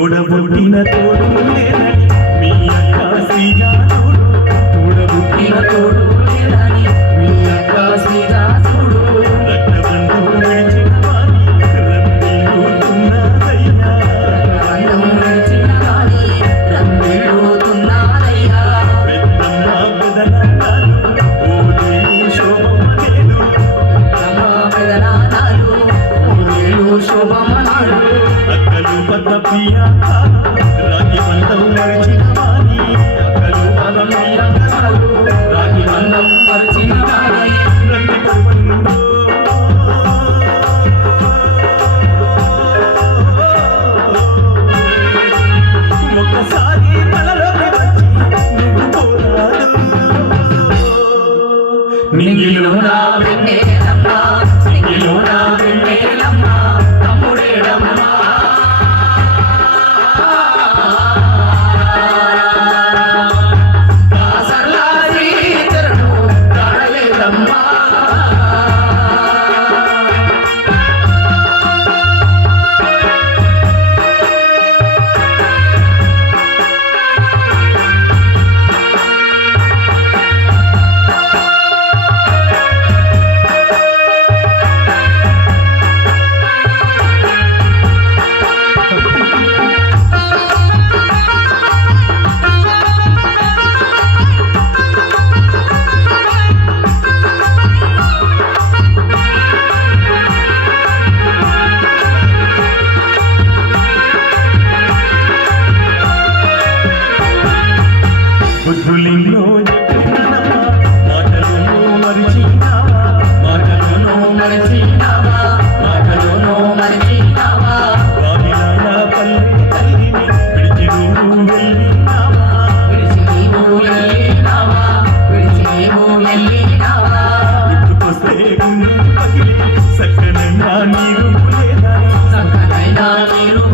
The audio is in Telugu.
తోడబుట్టిన తోడు లేదని మీ అక్క శ్రీజాతుడు తోడబుట్టిన తోడు లేదని మీ అక్క శ్రీజాతుడు రక్తబంధం నడిచిన వాణి రమ్మిల్లుతున్నదయ్యా రక్తబంధం నడిచిన వాణి రమ్మిల్లుతున్నదయ్యా పెద్దమ్మ పెదనాన్నలు ఓలేలు శోభమ్మ లేదు పెద్దమ్మ పెదనాన్నలు ఓలేలు శోభమ్మ నాడు అక్కలు పద్మ ప్రియాంక రాగి బంధం మరచిన వాణి అక్కలు పద్మ ప్రియాంక రాగి బంధం మరచిన వాణి రండి కరువనుడు ఒక్కసారి తలలోకి వచ్చి నువ్వు పోరాడు నింగిలో నా వెన్నెలమ్మ నింగిలో నా వెన్నెలమ్మ తమ్ముడేడమ్మ బుద్ధులింగో చెప్పినవా మాటలను మరిచినావా మాటలను మరిచినావా మాటలను మరిచినావా వావిలాల పల్లె తల్లిని విడిచి నువ్వు వెళ్ళినావా విడిచి నీవు వెళ్ళినావా విడిచి నీవు వెళ్ళినావా గుర్తుకొస్తే గుండె పగిలి సక్కనైనా నీరు లేదని సక్కనైనా నీరు